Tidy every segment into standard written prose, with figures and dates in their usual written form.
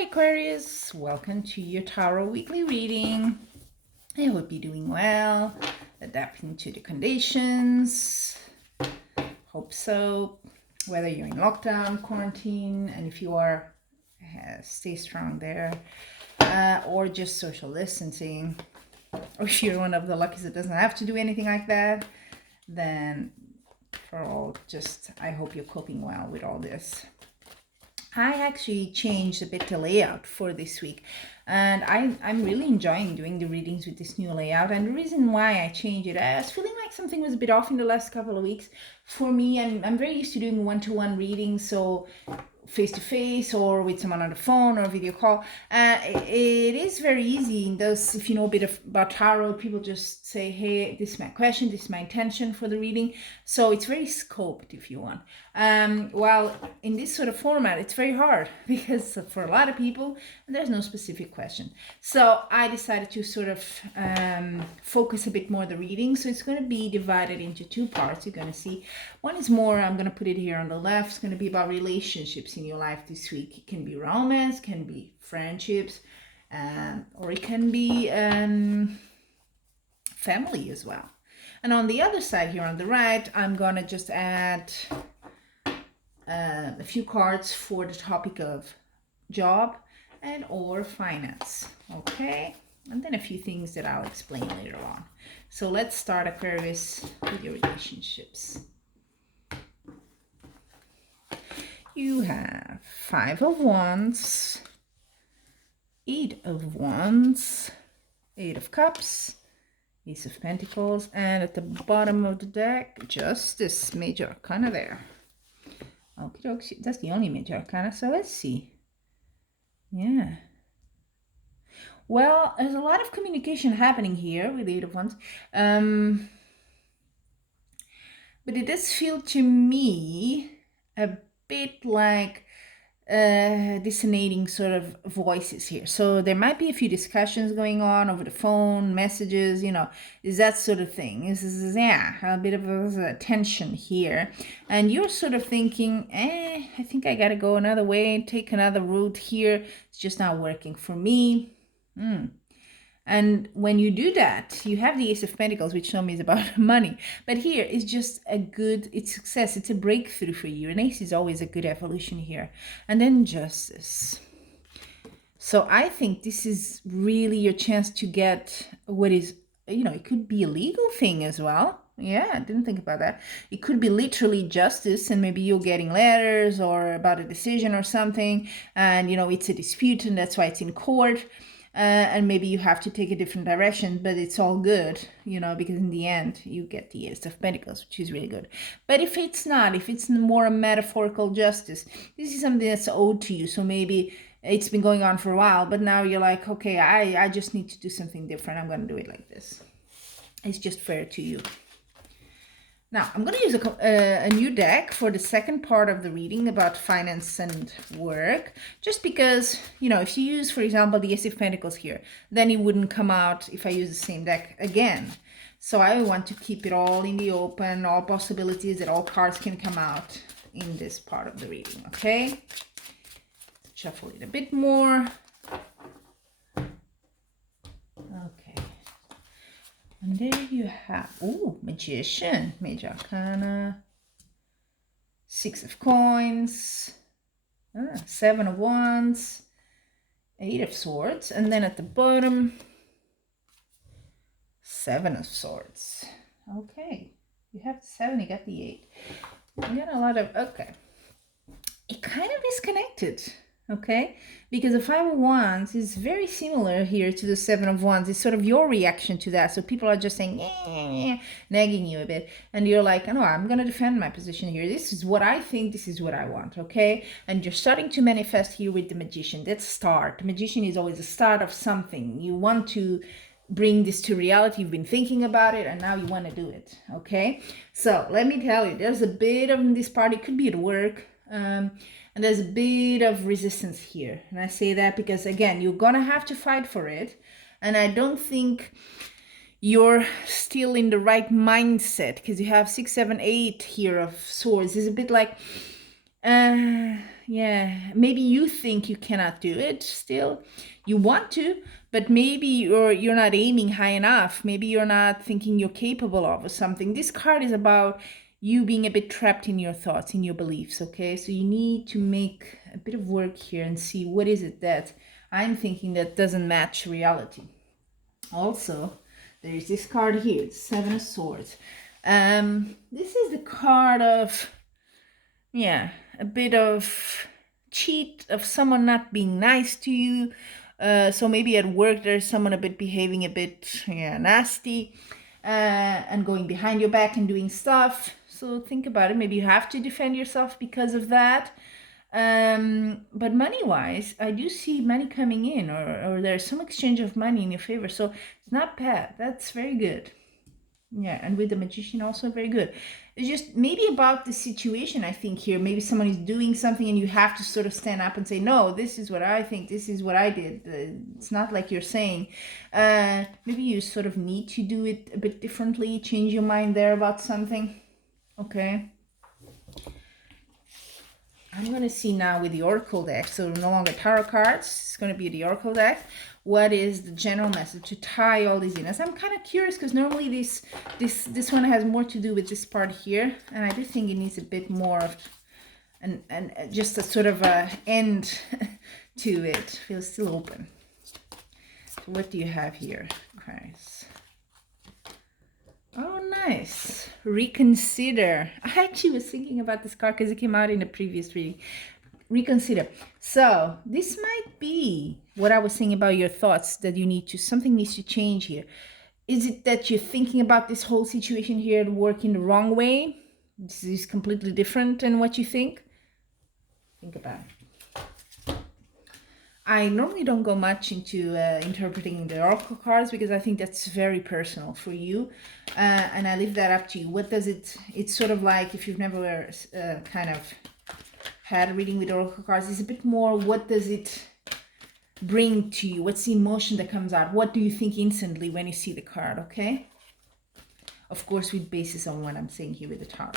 Hi Aquarius, welcome to your Tarot weekly reading. I hope you're doing well, adapting to the conditions. Hope so. Whether you're in lockdown, quarantine, and if you are, stay strong there, or just social distancing, or if you're one of the luckies that doesn't have to do anything like that, then for all, I hope you're coping well with all this. I actually changed a bit the layout for this week, and I'm really enjoying doing the readings with this new layout. And the reason why I changed it, I was feeling like something was a bit off in the last couple of weeks. For me, I'm very used to doing one-to-one readings, so face-to-face or with someone on the phone or video call. It is very easy in those, if you know a bit about tarot, people just say, hey, this is my question, this is my intention for the reading. So it's very scoped, if you want. While in this sort of format, it's very hard because for a lot of people, there's no specific question. So I decided to sort of focus a bit more the reading. So it's going to be divided into two parts. You're going to see one is more, I'm going to put it here on the left, it's going to be about relationships in your life this week. It can be romance, can be friendships, or it can be family as well. And on the other side here on the right, I'm going to just add a few cards for the topic of job and or finance, okay? And then a few things that I'll explain later on. So let's start, Aquarius, with your relationships. You have 5 of Wands, 8 of Wands, 8 of Cups, Ace of Pentacles, and at the bottom of the deck, Justice, Major Arcana there. Okie dokie, that's the only Major Arcana, so let's see. Yeah. Well, there's a lot of communication happening here with the 8 of Wands. But it does feel to me a bit like dissonating sort of voices here. So there might be a few discussions going on over the phone, messages, is that sort of thing. This is a bit of a tension here. And you're sort of thinking, I think I gotta go another way, take another route here. It's just not working for me. And when you do that, you have the Ace of Pentacles, which show me is about money. But here is just it's success. It's a breakthrough for you. An ace is always a good evolution here. And then Justice. So I think this is really your chance to get what is, it could be a legal thing as well. Yeah, I didn't think about that. It could be literally justice, and maybe you're getting letters or about a decision or something. And, it's a dispute, and that's why it's in court. And maybe you have to take a different direction, but it's all good, because in the end you get the Ace of Pentacles, which is really good. But if it's not, if it's more a metaphorical justice, this is something that's owed to you. So maybe it's been going on for a while, but now you're like, okay, I just need to do something different. I'm going to do it like this. It's just fair to you. Now, I'm going to use a new deck for the second part of the reading about finance and work, just because, if you use, for example, the Ace of Pentacles here, then it wouldn't come out if I use the same deck again. So I want to keep it all in the open, all possibilities that all cards can come out in this part of the reading, okay? Shuffle it a bit more. Okay. And there you have, Magician, Major Arcana, 6 of Coins, 7 of Wands, 8 of Swords, and then at the bottom, 7 of Swords. Okay, you have the 7, you got the 8. You got a lot of, okay. It kind of is connected. Okay, because the 5 of Wands is very similar here to the 7 of Wands. It's sort of your reaction to that. So people are just saying, nagging you a bit. And you're like, no, I'm going to defend my position here. This is what I think. This is what I want. Okay. And you're starting to manifest here with the Magician. That's start. The Magician is always the start of something. You want to bring this to reality. You've been thinking about it and now you want to do it. Okay. So let me tell you, there's a bit of this part. It could be at work. And there's a bit of resistance here. And I say that because, again, you're going to have to fight for it. And I don't think you're still in the right mindset, because you have 6, 7, 8 here of Swords. It's a bit like, Yeah, maybe you think you cannot do it still. You want to, but maybe you're not aiming high enough. Maybe you're not thinking you're capable of something. This card is about you being a bit trapped in your thoughts, in your beliefs, okay? So you need to make a bit of work here and see what is it that I'm thinking that doesn't match reality. Also, there's this card here, it's Seven of Swords. This is the card of, yeah, a bit of cheat, of someone not being nice to you. So maybe at work there's someone a bit behaving a bit, yeah, nasty, and going behind your back and doing stuff. So think about it. Maybe you have to defend yourself because of that. But money-wise, I do see money coming in, or there's some exchange of money in your favor. So it's not bad. That's very good. Yeah, and with the Magician also very good. It's just maybe about the situation, I think, here. Maybe someone is doing something and you have to sort of stand up and say, no, this is what I think, this is what I did. It's not like you're saying. Maybe you sort of need to do it a bit differently, change your mind there about something. Okay. I'm going to see now with the Oracle deck, so no longer tarot cards, it's going to be the Oracle deck. What is the general message to tie all these in? As I'm kind of curious, because normally this one has more to do with this part here, and I do think it needs a bit more of and just a sort of a end to it. Feels still open. So what do you have here, Christ? Oh, nice. Reconsider. I actually was thinking about this card because it came out in the previous reading. Reconsider. So this might be what I was saying about your thoughts, that you need to, something needs to change here. Is it that you're thinking about this whole situation here working the wrong way? This is completely different than what you think? Think about it. I normally don't go much into interpreting the oracle cards because I think that's very personal for you, and I leave that up to you. What does it's sort of like, if you've never kind of had a reading with oracle cards, it's a bit more, what does it bring to you? What's the emotion that comes out? What do you think instantly when you see the card, okay? Of course, with basis on what I'm saying here with the tarot.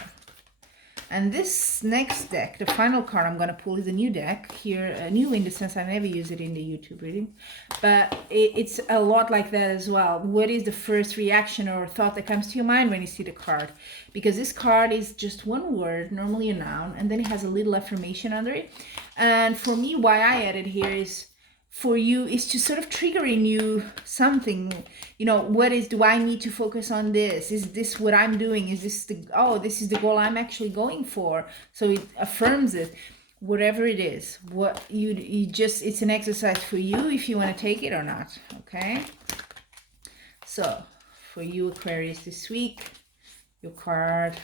And this next deck, the final card I'm going to pull, is a new deck here, new in the sense I never use it in the YouTube reading, but it's a lot like that as well. What is the first reaction or thought that comes to your mind when you see the card? Because this card is just one word, normally a noun, and then it has a little affirmation under it. And for me, why I added here is, for you, is to sort of trigger in you something, you know, do I need to focus on this? Is this what I'm doing? Is this this is the goal I'm actually going for? So it affirms it, whatever it is, what you just, it's an exercise for you if you want to take it or not, okay? So for you, Aquarius, this week, your card,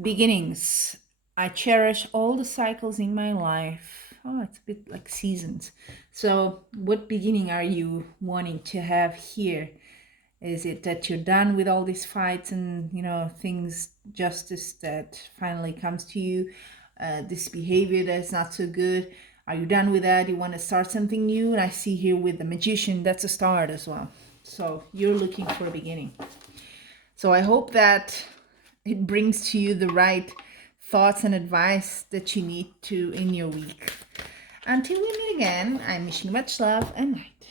beginnings. I cherish all the cycles in my life. Oh, it's a bit like seasons. So what beginning are you wanting to have here? Is it that you're done with all these fights and, you know, things, justice that finally comes to you, this behavior that's not so good? Are you done with that? You want to start something new? And I see here with the Magician, that's a start as well. So you're looking for a beginning. So I hope that it brings to you the right thoughts and advice that you need to in your week. Until we meet again, I'm wishing you much love and light.